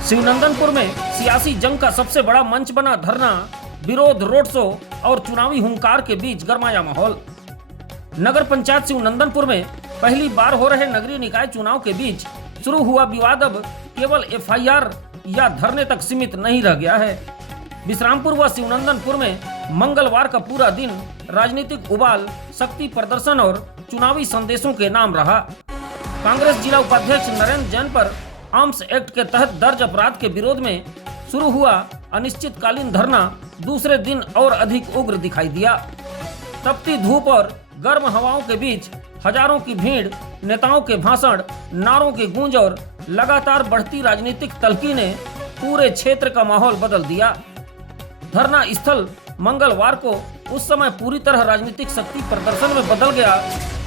शिवनंदनपुर में सियासी जंग का सबसे बड़ा मंच बना धरना, विरोध, रोड शो और चुनावी हुंकार के बीच गरमाया माहौल। नगर पंचायत शिवनंदनपुर में पहली बार हो रहे नगरीय निकाय चुनाव के बीच शुरू हुआ विवाद अब केवल एफआईआर या धरने तक सीमित नहीं रह गया है। विश्रामपुर व शिवनंदनपुर में मंगलवार का पूरा दिन राजनीतिक उबाल, शक्ति प्रदर्शन और चुनावी संदेशों के नाम रहा। कांग्रेस जिला उपाध्यक्ष नरेंद्र जैन पर आर्म्स एक्ट के तहत दर्ज अपराध के विरोध में शुरू हुआ अनिश्चितकालीन धरना दूसरे दिन और अधिक उग्र दिखाई दिया। तपती धूप और गर्म हवाओं के बीच हजारों की भीड़, नेताओं के भाषण, नारों की गूंज और लगातार बढ़ती राजनीतिक तल्खी ने पूरे क्षेत्र का माहौल बदल दिया। धरना स्थल मंगलवार को उस समय पूरी तरह राजनीतिक शक्ति प्रदर्शन में बदल गया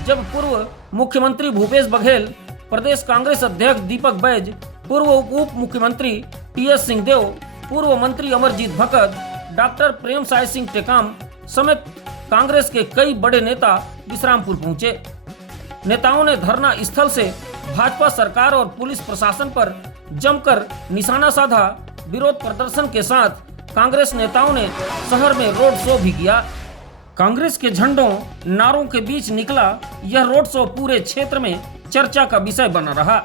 जब पूर्व मुख्यमंत्री भूपेश बघेल, प्रदेश कांग्रेस अध्यक्ष दीपक बैज, पूर्व उप मुख्यमंत्री टीएस सिंहदेव, पूर्व मंत्री अमरजीत भगत, डॉक्टर प्रेम साय सिंह टेकाम समेत कांग्रेस के कई बड़े नेता विश्रामपुर पहुंचे। नेताओं ने धरना स्थल से भाजपा सरकार और पुलिस प्रशासन पर जमकर निशाना साधा। विरोध प्रदर्शन के साथ कांग्रेस नेताओं ने शहर में रोड शो भी किया। कांग्रेस के झंडों, नारों के बीच निकला यह रोड शो पूरे क्षेत्र में चर्चा का विषय बना रहा,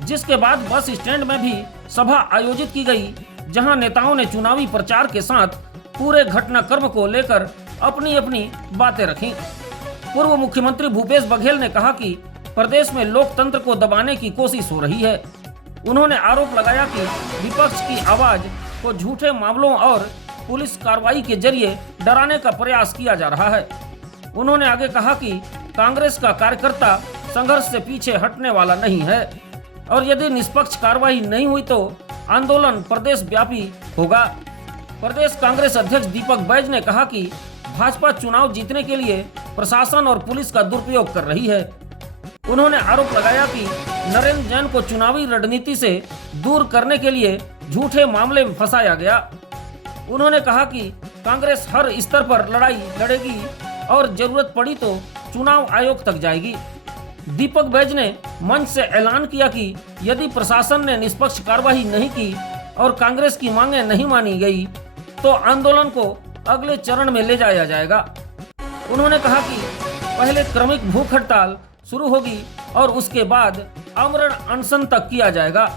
जिसके बाद बस स्टैंड में भी सभा आयोजित की गई, जहां नेताओं ने चुनावी प्रचार के साथ पूरे घटनाक्रम को लेकर अपनी अपनी बातें रखी। पूर्व मुख्यमंत्री भूपेश बघेल ने कहा कि प्रदेश में लोकतंत्र को दबाने की कोशिश हो रही है। उन्होंने आरोप लगाया कि विपक्ष की आवाज को झूठे मामलों और पुलिस कार्रवाई के जरिए डराने का प्रयास किया जा रहा है। उन्होंने आगे कहा कि कांग्रेस का कार्यकर्ता संघर्ष से पीछे हटने वाला नहीं है और यदि निष्पक्ष कार्रवाई नहीं हुई तो आंदोलन प्रदेश व्यापी होगा। प्रदेश कांग्रेस अध्यक्ष दीपक बैज ने कहा कि भाजपा चुनाव जीतने के लिए प्रशासन और पुलिस का दुरुपयोग कर रही है। उन्होंने आरोप लगाया कि नरेंद्र जैन को चुनावी रणनीति से दूर करने के लिए झूठे मामले में फंसाया गया। उन्होंने कहा कि कांग्रेस हर स्तर पर लड़ाई लड़ेगी और जरूरत पड़ी तो चुनाव आयोग तक जाएगी। दीपक बैज ने मंच से ऐलान किया कि यदि प्रशासन ने निष्पक्ष कार्रवाई नहीं की और कांग्रेस की मांगें नहीं मानी गई तो आंदोलन को अगले चरण में ले जाया जाएगा। उन्होंने कहा कि पहले क्रमिक भूख हड़ताल शुरू होगी और उसके बाद आमरण अनशन तक किया जाएगा।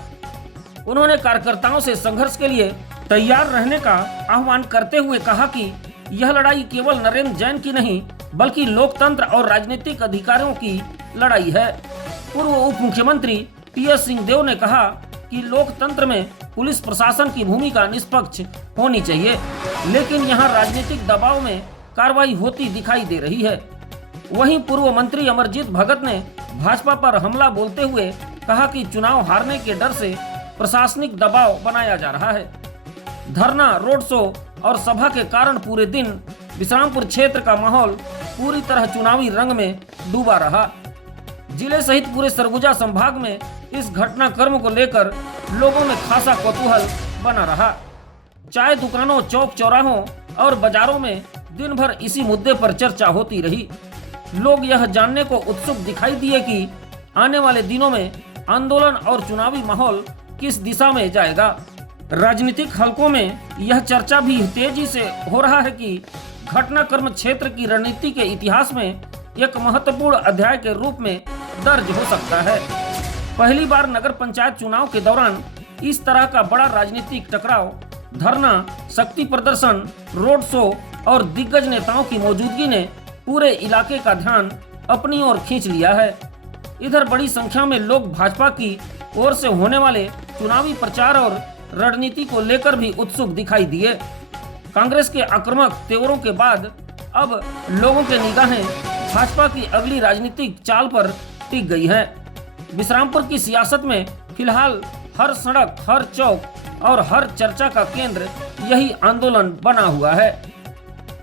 उन्होंने कार्यकर्ताओं से संघर्ष के लिए तैयार रहने का आह्वान करते हुए कहा कि यह लड़ाई केवल नरेंद्र जैन की नहीं बल्कि लोकतंत्र और राजनीतिक अधिकारियों की लड़ाई है। पूर्व उप मुख्यमंत्री टीएस सिंहदेव ने कहा कि लोकतंत्र में पुलिस प्रशासन की भूमिका निष्पक्ष होनी चाहिए, लेकिन यहां राजनीतिक दबाव में कार्रवाई होती दिखाई दे रही है। वहीं पूर्व मंत्री अमरजीत भगत ने भाजपा पर हमला बोलते हुए कहा कि चुनाव हारने के डर से प्रशासनिक दबाव बनाया जा रहा है। धरना, रोड शो और सभा के कारण पूरे दिन विश्रामपुर क्षेत्र का माहौल पूरी तरह चुनावी रंग में डूबा रहा। जिले सहित पूरे सरगुजा संभाग में इस घटनाक्रम को लेकर लोगों में खासा कौतूहल बना रहा। चाय दुकानों, चौक चौराहों और बाजारों में दिन भर इसी मुद्दे पर चर्चा होती रही। लोग यह जानने को उत्सुक दिखाई दिए कि आने वाले दिनों में आंदोलन और चुनावी माहौल किस दिशा में जाएगा। राजनीतिक हलकों में यह चर्चा भी तेजी से हो रहा है कि घटनाक्रम क्षेत्र की रणनीति के इतिहास में एक महत्वपूर्ण अध्याय के रूप में दर्ज हो सकता है। पहली बार नगर पंचायत चुनाव के दौरान इस तरह का बड़ा राजनीतिक टकराव, धरना, शक्ति प्रदर्शन, रोड शो और दिग्गज नेताओं की मौजूदगी ने पूरे इलाके का ध्यान अपनी ओर खींच लिया है। इधर बड़ी संख्या में लोग भाजपा की ओर से होने वाले चुनावी प्रचार और रणनीति को लेकर भी उत्सुक दिखाई दिए। कांग्रेस के आक्रामक तेवरों के बाद अब लोगों के निगाहें भाजपा की अगली राजनीतिक चाल पर टिक गई है। विश्रामपुर की सियासत में फिलहाल हर सड़क, हर चौक और हर चर्चा का केंद्र यही आंदोलन बना हुआ है।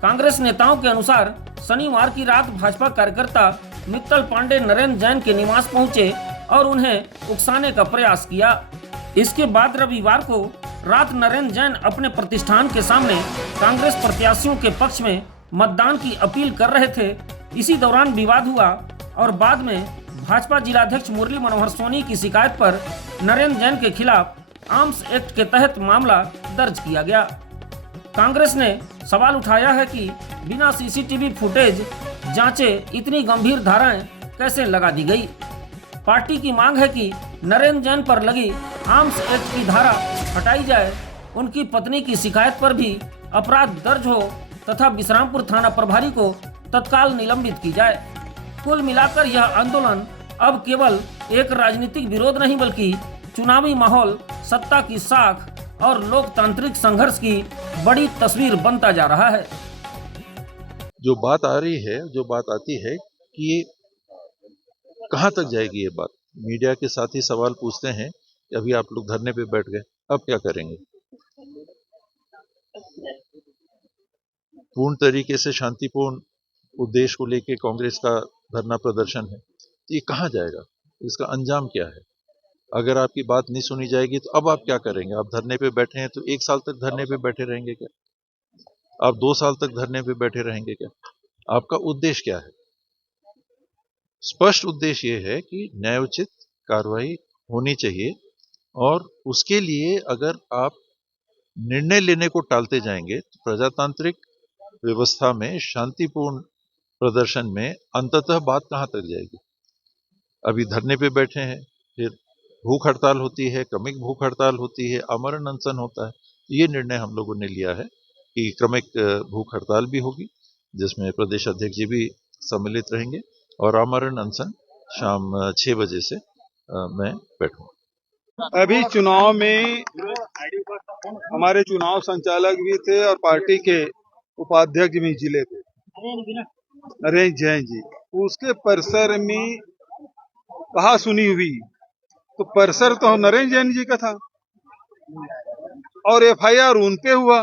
कांग्रेस नेताओं के अनुसार शनिवार की रात भाजपा कार्यकर्ता मित्तल पांडे नरेंद्र जैन के निवास पहुंचे और उन्हें उकसाने का प्रयास किया। इसके बाद रविवार को रात नरेंद्र जैन अपने प्रतिष्ठान के सामने कांग्रेस प्रत्याशियों के पक्ष में मतदान की अपील कर रहे थे। इसी दौरान विवाद हुआ और बाद में भाजपा जिलाध्यक्ष मुरली मनोहर सोनी की शिकायत पर नरेंद्र जैन के खिलाफ आर्म्स एक्ट के तहत मामला दर्ज किया गया। कांग्रेस ने सवाल उठाया है कि बिना सीसीटीवी फुटेज जांचे इतनी गंभीर धाराएं कैसे लगा दी गई। पार्टी की मांग है कि नरेंद्र जैन पर लगी आर्म्स एक्ट की धारा हटाई जाए, उनकी पत्नी की शिकायत पर भी अपराध दर्ज हो तथा विश्रामपुर थाना प्रभारी को तत्काल निलंबित की जाए। कुल मिलाकर यह आंदोलन अब केवल एक राजनीतिक विरोध नहीं बल्कि चुनावी माहौल, सत्ता की साख और लोकतांत्रिक संघर्ष की बड़ी तस्वीर बनता जा रहा है। जो बात आ रही है, जो बात आती है कि कहां तक जाएगी ये बात। मीडिया के साथ ही सवाल पूछते हैं कि अभी आप लोग धरने पे बैठ गए, अब क्या करेंगे। पूर्ण तरीके से शांतिपूर्ण उद्देश्य को लेकर कांग्रेस का धरना प्रदर्शन है, तो ये कहां जाएगा, इसका अंजाम क्या है। अगर आपकी बात नहीं सुनी जाएगी तो अब आप क्या करेंगे। आप धरने पे बैठे हैं तो 1 साल तक धरने पे बैठे रहेंगे क्या? आप 2 साल तक धरने पे बैठे रहेंगे क्या? आपका उद्देश्य क्या है? स्पष्ट उद्देश्य ये है कि न्यायोचित कार्रवाई होनी चाहिए, और उसके लिए अगर आप निर्णय लेने को टालते जाएंगे तो प्रजातांत्रिक व्यवस्था में शांतिपूर्ण प्रदर्शन में अंततः बात कहां तक जाएगी। अभी धरने पे बैठे हैं, फिर भूख हड़ताल होती है, क्रमिक भूख हड़ताल होती है, आमरण अनशन होता है। ये निर्णय हम लोगों ने लिया है कि क्रमिक भूख हड़ताल भी होगी, जिसमें प्रदेश अध्यक्ष जी भी सम्मिलित रहेंगे, और आमरण अनशन शाम 6 बजे से मैं बैठूंगा। अभी चुनाव में हमारे चुनाव संचालक भी थे और पार्टी के उपाध्यक्ष भी जिले पे, नरेंद्र जैन जी, उसके परिसर में कहा सुनी हुई, तो परिसर तो नरेंद्र जैन जी का था और एफआईआर उन पे हुआ,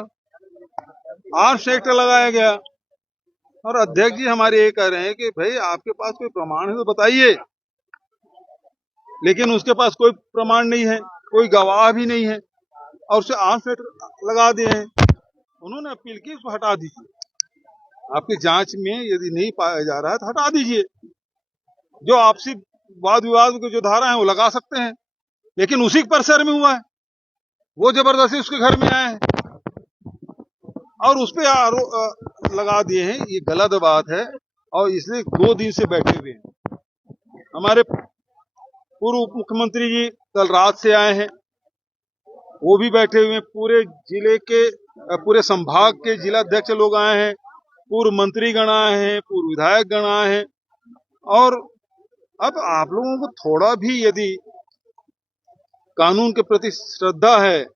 आर्म्स एक्ट लगाया गया। और अध्यक्ष जी हमारे ये कह रहे हैं कि भाई आपके पास कोई प्रमाण है तो बताइए, लेकिन उसके पास कोई प्रमाण नहीं है, कोई गवाह भी नहीं है, और उसे आर्म्स एक्ट लगा दिए हैं। उन्होंने अपील की उसको हटा दीजिए, आपकी जांच में यदि नहीं पाया जा रहा है तो हटा दीजिए। जो आपसी वाद विवाद की जो धारा है वो लगा सकते हैं, लेकिन उसी परिसर में हुआ है, वो जबरदस्ती उसके घर में आए हैं और उस पर आरोप लगा दिए हैं। ये गलत बात है और इसलिए 2 दिन से बैठे हुए हैं। हमारे पूर्व उप मुख्यमंत्री जी कल रात से आए हैं, वो भी बैठे हुए हैं। पूरे जिले के, पूरे संभाग के जिलाध्यक्ष लोग आए हैं, पूर्व मंत्री गण आए हैं, पूर्व विधायक गण आए हैं। और अब आप लोगों को थोड़ा भी यदि कानून के प्रति श्रद्धा है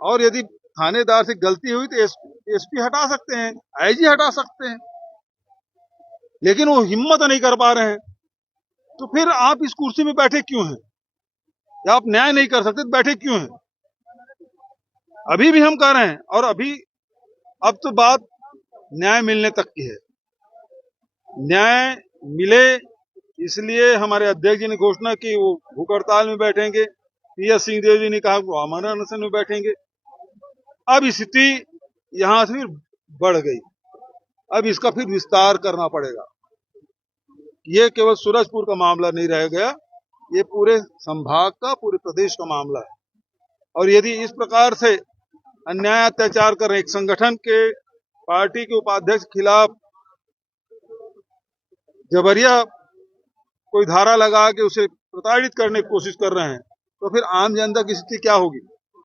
और यदि थानेदार से गलती हुई तो एसपी हटा सकते हैं, आईजी हटा सकते हैं, लेकिन वो हिम्मत नहीं कर पा रहे हैं। तो फिर आप इस कुर्सी में बैठे क्यों हैं? या आप न्याय नहीं कर सकते तो बैठे क्यों हैं? अभी भी हम कह रहे हैं, और अब तो बात न्याय मिलने तक की है। न्याय मिले इसलिए हमारे अध्यक्ष जी ने घोषणा की वो भूख हड़ताल में बैठेंगे। टी.एस. सिंहदेव जी ने कहा वो आमरण अनशन में बैठेंगे। अब स्थिति यहां से फिर बढ़ गई, अब इसका फिर विस्तार करना पड़ेगा। ये केवल सूरजपुर का मामला नहीं रह गया, ये पूरे संभाग का, पूरे प्रदेश का मामला है। और यदि इस प्रकार से अन्याय अत्याचार कर रहे एक संगठन के, पार्टी के उपाध्यक्ष के खिलाफ जबरिया कोई धारा लगा के उसे प्रताड़ित करने की कोशिश कर रहे हैं, तो फिर आम जनता की स्थिति क्या होगी।